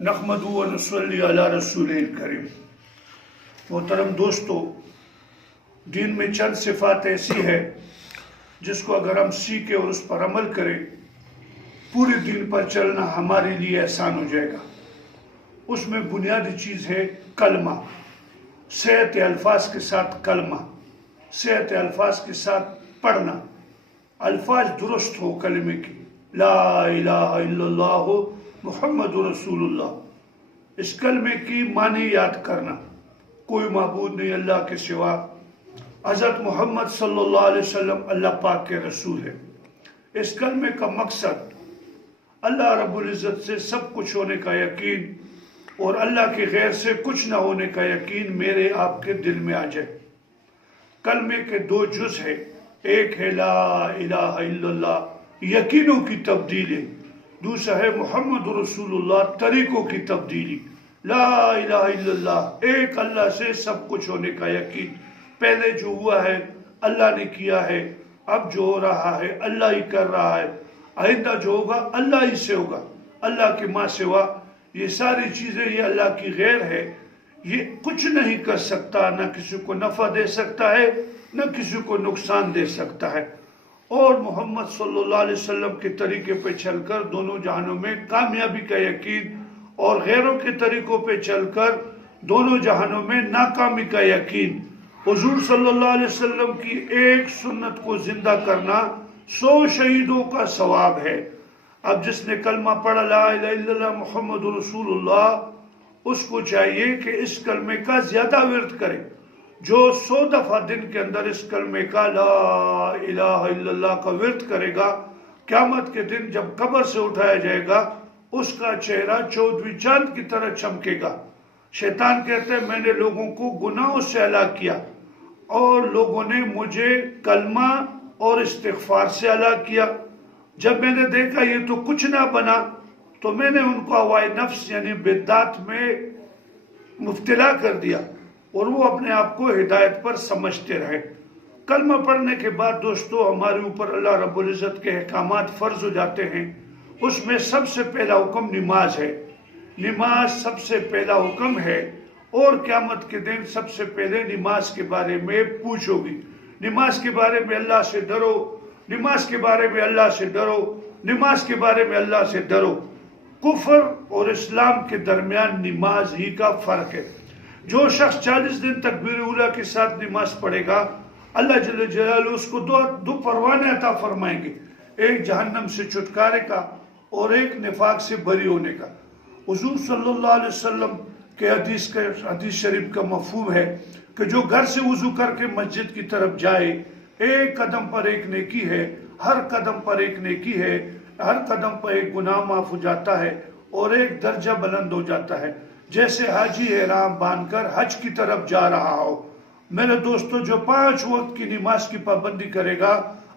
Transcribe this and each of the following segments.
نحمدہ و نصلی علی رسول کریم۔ محترم دوستو، دین میں چند صفات ایسی ہے جس کو اگر ہم سیکھیں اور اس پر عمل کریں، پورے دین پر چلنا ہمارے لیے آسان ہو جائے گا۔ اس میں بنیادی چیز ہے کلمہ، صحت الفاظ کے ساتھ کلمہ، صحت الفاظ کے ساتھ پڑھنا، الفاظ درست ہو کلمے کی، لا الہ الا اللہ محمد رسول اللہ۔ اس کلمے کی معنی یاد کرنا، کوئی معبود نہیں اللہ کے سوا، حضرت محمد صلی اللہ علیہ وسلم اللہ پاک کے رسول ہے۔ اس کلمے کا مقصد اللہ رب العزت سے سب کچھ ہونے کا یقین اور اللہ کے غیر سے کچھ نہ ہونے کا یقین میرے آپ کے دل میں آ جائے۔ کلمے کے دو جز ہیں، ایک ہے لا الہ الا اللہ، یقینوں کی تبدیلی، دوسرا ہے محمد رسول اللہ، طریقوں کی تبدیلی۔ لا الہ الا اللہ، ایک اللہ سے سب کچھ ہونے کا یقین، پہلے جو ہوا ہے اللہ نے کیا ہے، اب جو ہو رہا ہے اللہ ہی کر رہا ہے، آئندہ جو ہوگا اللہ ہی سے ہوگا، اللہ کے ماں سوا یہ ساری چیزیں یہ اللہ کی غیر ہے، یہ کچھ نہیں کر سکتا، نہ کسی کو نفع دے سکتا ہے نہ کسی کو نقصان دے سکتا ہے۔ اور محمد صلی اللہ علیہ وسلم کے طریقے پہ چل کر دونوں جہانوں میں کامیابی کا یقین، اور غیروں کے طریقوں پہ چل کر دونوں جہانوں میں ناکامی کا یقین۔ حضور صلی اللہ علیہ وسلم کی ایک سنت کو زندہ کرنا 100 شہیدوں کا ثواب ہے۔ اب جس نے کلمہ پڑھا لا الہ الا اللہ محمد رسول اللہ، اس کو چاہیے کہ اس کلمے کا زیادہ ورد کرے۔ جو 100 دفعہ دن کے اندر اس کلمے کا لا الہ الا اللہ کا ورد کرے گا، قیامت کے دن جب قبر سے اٹھایا جائے گا اس کا چہرہ 14ویں چاند کی طرح چمکے گا۔ شیطان کہتے ہیں میں نے لوگوں کو گناہوں سے ہلاک کیا اور لوگوں نے مجھے کلمہ اور استغفار سے ہلاک کیا۔ جب میں نے دیکھا یہ تو کچھ نہ بنا تو میں نے ان کو ہوائے نفس یعنی بدعت میں مبتلا کر دیا اور وہ اپنے آپ کو ہدایت پر سمجھتے رہے۔ کلمہ پڑھنے کے بعد دوستو ہمارے اوپر اللہ رب العزت کے احکامات فرض ہو جاتے ہیں۔ اس میں سب سے پہلا حکم نماز ہے، نماز سب سے پہلا حکم ہے، اور قیامت کے دن سب سے پہلے نماز کے بارے میں پوچھو گی۔ نماز کے بارے میں اللہ سے ڈرو، نماز کے بارے میں اللہ سے ڈرو، نماز کے بارے میں اللہ سے ڈرو۔ کفر اور اسلام کے درمیان نماز ہی کا فرق ہے۔ جو شخص 40 دن تکبیر اولیٰ کے ساتھ نماز پڑھے گا، اللہ جل جلالہ اس کو دو پروانے عطا فرمائیں گے، ایک جہنم سے چھٹکارے کا اور ایک نفاق سے بری ہونے کا۔ حضور صلی اللہ علیہ وسلم کے حدیث شریف کا مفہوم ہے کہ جو گھر سے وضو کر کے مسجد کی طرف جائے، ایک قدم پر ایک نیکی ہے، ہر قدم پر ایک نیکی ہے، ہر قدم پر ایک گناہ معاف ہو جاتا ہے اور ایک درجہ بلند ہو جاتا ہے، جیسے حاجی احرام باندھ کر حج کی طرف جا رہا ہو۔ میرے دوستو، جو 5 وقت کی نماز کی پابندی کرے گا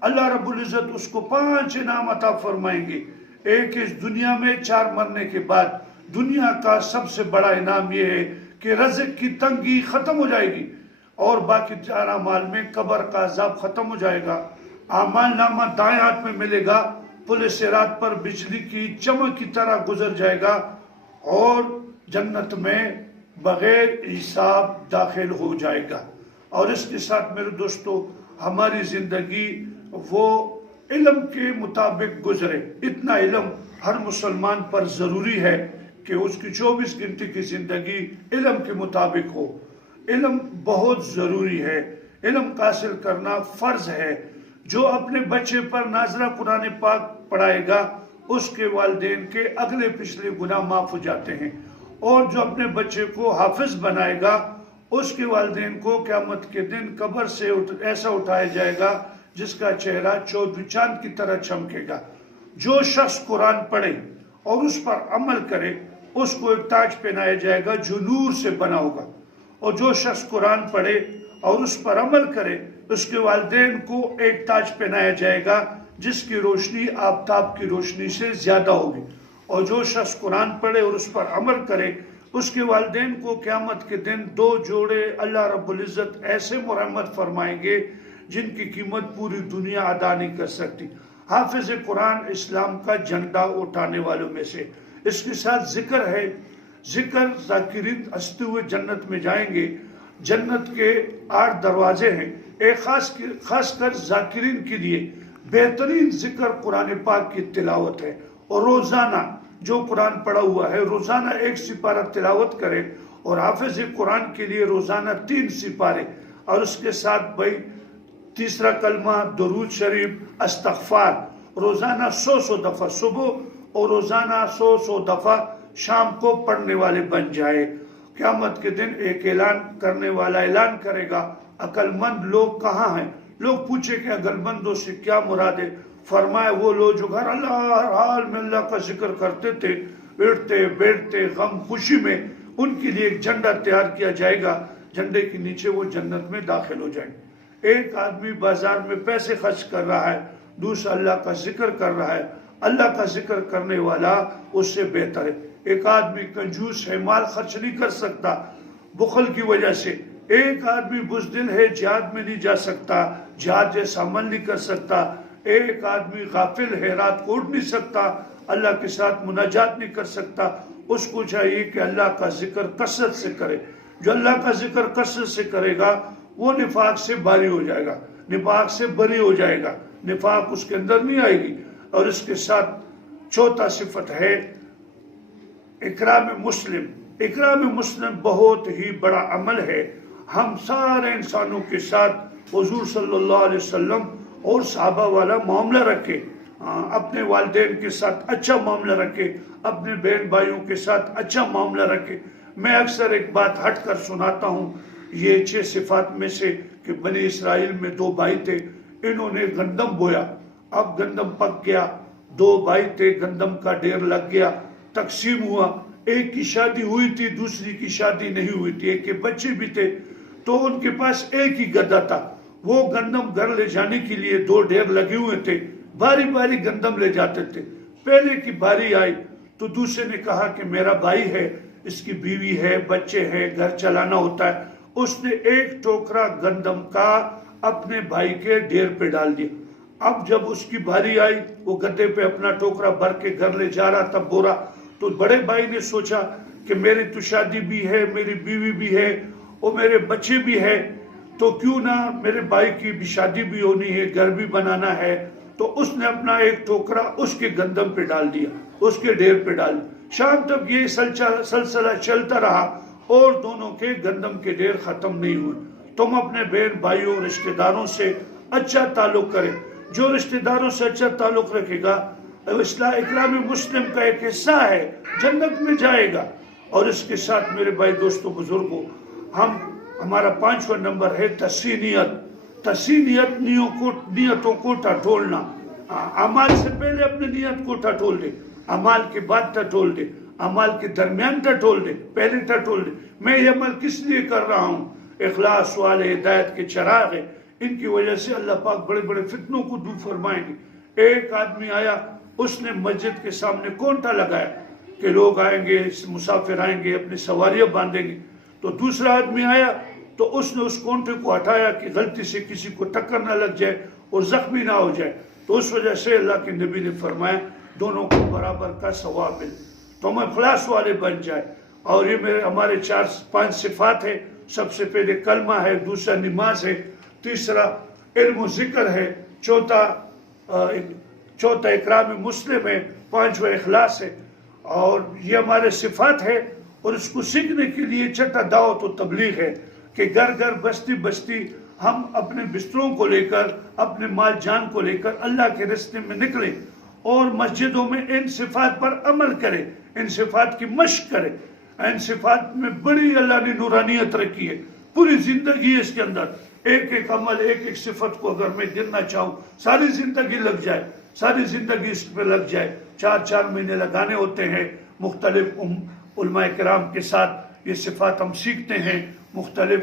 اللہ رب العزت اس کو 5 انعام عطا فرمائیں گے۔ ایک اس دنیا میں 4 مرنے کے بعد دنیا کا سب سے بڑا انعام یہ ہے کہ رزق کی تنگی ختم ہو جائے گی، اور باقی 4 اعمال میں قبر کا عذاب ختم ہو جائے گا۔ اعمال نامہ دائیں ہاتھ میں ملے گا، پل صراط پر بجلی کی چمک کی طرح گزر جائے گا اور جنت میں بغیر حساب داخل ہو جائے گا۔ اور اس کے ساتھ میرے دوستو ہماری زندگی وہ علم کے مطابق گزرے۔ اتنا علم ہر مسلمان پر ضروری ہے کہ اس کی 24 گھنٹے کی زندگی علم کے مطابق ہو۔ علم بہت ضروری ہے، علم حاصل کرنا فرض ہے۔ جو اپنے بچے پر ناظرہ قرآن پاک پڑھائے گا اس کے والدین کے اگلے پچھلے گناہ معاف ہو جاتے ہیں، اور جو اپنے بچے کو حافظ بنائے گا اس کے والدین کو قیامت کے دن قبر سے ایسا اٹھایا جائے گا جس کا چہرہ 14ویں چاند کی طرح چمکے گا۔ جو شخص قرآن پڑھے اور اس پر عمل کرے اس کو ایک تاج پہنایا جائے گا جو نور سے بنا ہوگا، اور جو شخص قرآن پڑھے اور اس پر عمل کرے اس کے والدین کو ایک تاج پہنایا جائے گا جس کی روشنی آفتاب کی روشنی سے زیادہ ہوگی، اور جو شخص قرآن پڑھے اور اس پر عمل کرے اس کے والدین کو قیامت کے دن 2 جوڑے اللہ رب العزت ایسے مرحمت فرمائیں گے جن کی قیمت پوری دنیا ادا نہیں کر سکتی۔ حافظ قرآن اسلام کا جھنڈا اٹھانے والوں میں سے، اس کے ساتھ ذکر ہے. ذکر ذاکرین ہنستے ہوئے جنت میں جائیں گے. جنت کے 8 دروازے ہیں. ایک خاص کر ذاکرین کے لیے بہترین ذکر قرآن پاک کی تلاوت ہے. اور روزانہ جو قرآن پڑھا ہوا ہے روزانہ 1 سپارہ تلاوت کرے. اور حافظ قرآن کے لیے روزانہ 3 سپارے. اور اس کے ساتھ بھائی تیسرا کلمہ درود شریف استغفار روزانہ 100 دفعہ صبح اور روزانہ 100 دفعہ شام کو پڑھنے والے بن جائے. قیامت کے دن ایک اعلان کرنے والا اعلان کرے گا عقل مند لوگ کہاں ہیں. لوگ پوچھے کہ عقل مندوں سے کیا مراد ہے. فرمائے وہ لوگ جو گھر اللہ ہر حال میں اللہ کا ذکر کرتے تھے اٹھتے بیٹھتے غم خوشی میں ان کے لیے ایک جھنڈا تیار کیا جائے گا. جھنڈے کے نیچے وہ جنت میں داخل ہو جائیں. ایک آدمی بازار میں پیسے خرچ کر رہا ہے دوسرا اللہ کا ذکر کر رہا ہے. اللہ کا ذکر کرنے والا اس سے بہتر ہے. ایک آدمی کنجوس ہے مال خرچ نہیں کر سکتا بخل کی وجہ سے. ایک آدمی بزدل ہے جہاد میں نہیں جا سکتا جہاد جیسا عمل نہیں کر سکتا. ایک آدمی غافل ہے رات کو اٹھ نہیں سکتا اللہ کے ساتھ مناجات نہیں کر سکتا. اس کو چاہیے کہ اللہ کا ذکر کثرت سے کرے. جو اللہ کا ذکر کثرت سے کرے گا وہ نفاق سے باری ہو جائے گا نفاق سے بری ہو جائے گا. نفاق اس کے اندر نہیں آئے گی. اور اس کے ساتھ چوتھا صفت ہے اکرام مسلم. اکرام مسلم بہت ہی بڑا عمل ہے. ہم سارے انسانوں کے ساتھ حضور صلی اللہ علیہ وسلم اور صحابہ والا معاملہ رکھے. اپنے والدین کے ساتھ اچھا معاملہ رکھے اپنے بہن بھائیوں کے ساتھ اچھا معاملہ رکھے. میں اکثر ایک بات ہٹ کر سناتا ہوں. یہ 6 صفات میں سے کہ بنی اسرائیل میں 2 بھائی تھے. انہوں نے گندم بویا. اب گندم پک گیا. 2 بھائی تھے گندم کا ڈھیر لگ گیا تقسیم ہوا. ایک کی شادی ہوئی تھی دوسری کی شادی نہیں ہوئی تھی. ایک کے بچے بھی تھے تو ان کے پاس ایک ہی گدھا تھا. وہ گندم گھر لے جانے کے لیے 2 ڈھیر لگے ہوئے تھے. باری باری گندم لے جاتے تھے. پہلے کی باری آئی تو دوسرے نے کہا کہ میرا بھائی ہے اس کی بیوی ہے بچے ہیں گھر چلانا ہوتا ہے. اس نے ایک ٹوکرا گندم کا اپنے بھائی کے ڈھیر پہ ڈال دیا. اب جب اس کی باری آئی وہ گدھے پہ اپنا ٹوکرا بھر کے گھر لے جا رہا تھا بورا. تو بڑے بھائی نے سوچا کہ میری تو شادی بھی ہے میری بیوی بھی ہے اور میرے بچے بھی ہے تو کیوں نہ میرے بھائی کی بھی شادی بھی ہونی ہے گھر بھی بنانا ہے. تو اس نے اپنا ایک ٹوکرا اس کے گندم پہ ڈال دیا اس کے ڈھیر پہ ڈال دیا. شام تک یہ سلسلہ چلتا رہا اور دونوں کے گندم کے ڈھیر ختم نہیں ہوئے. تم اپنے بہن بھائیوں رشتہ داروں سے اچھا تعلق کرے. جو رشتہ داروں سے اچھا تعلق رکھے گا اکرام مسلم کا ایک حصہ ہے جنت میں جائے گا. اور اس کے ساتھ میرے بھائی دوستوں بزرگوں ہمارا 5واں نمبر ہے تسینیت. تسینیت نیتوں کو ٹٹولنا. اعمال سے پہلے اپنی نیت کو ٹٹول دے اعمال کے بعد ٹٹول دے اعمال کے درمیان ٹٹول دے پہلے ٹٹول دے. میں یہ عمل کس لیے کر رہا ہوں. اخلاص والے ہدایت کے چراغ ہیں. ان کی وجہ سے اللہ پاک بڑے بڑے فتنوں کو دور فرمائیں گے. ایک آدمی آیا اس نے مسجد کے سامنے کونٹا لگایا کہ لوگ آئیں گے مسافر آئیں گے اپنی سواریاں باندھیں گے. تو دوسرا آدمی آیا تو اس نے اس کونٹے کو ہٹایا کہ غلطی سے کسی کو ٹکر نہ لگ جائے اور زخمی نہ ہو جائے. تو اس وجہ سے اللہ کے نبی نے فرمایا دونوں کو برابر کا ثواب ملے. تو ہم اخلاص والے بن جائے. اور یہ ہمارے 4-5 صفات ہے. سب سے پہلے کلمہ ہے دوسرا نماز ہے تیسرا علم و ذکر ہے چوتھا اکرام مسلم ہے 5واں اخلاص ہے. اور یہ ہمارے صفات ہے. اور اس کو سیکھنے کے لیے چھٹا دعوت و تبلیغ ہے کہ گھر گھر بستی بستی ہم اپنے بستروں کو لے کر اپنے مال جان کو لے کر اللہ کے راستے میں نکلیں اور مسجدوں میں ان صفات پر عمل کریں ان صفات کی مشق کریں. ان صفات میں بڑی اللہ نے نورانیت رکھی ہے. پوری زندگی اس کے اندر ایک ایک عمل ایک ایک صفت کو اگر میں گننا چاہوں ساری زندگی لگ جائے ساری زندگی اس پہ لگ جائے. 4 مہینے لگانے ہوتے ہیں. مختلف علماء کرام کے ساتھ یہ صفات ہم سیکھتے ہیں. مختلف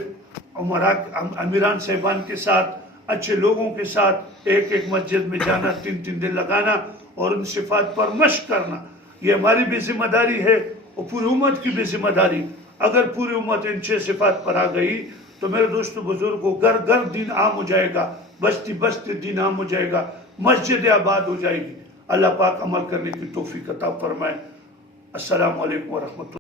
امیران صاحبان کے ساتھ اچھے لوگوں کے ساتھ ایک ایک مسجد میں جانا 3 دن لگانا اور ان صفات پر مشق کرنا. یہ ہماری بھی ذمہ داری ہے اور پوری امت کی بھی ذمہ داری. اگر پوری امت ان 6 صفات پر آ گئی تو میرے دوستوں بزرگوں گھر گھر دین عام ہو جائے گا بستی بستی دین عام ہو جائے گا مسجد آباد ہو جائے گی. اللہ پاک عمل کرنے کی توفیق عطا فرمائے. السلام علیکم ورحمۃ اللہ.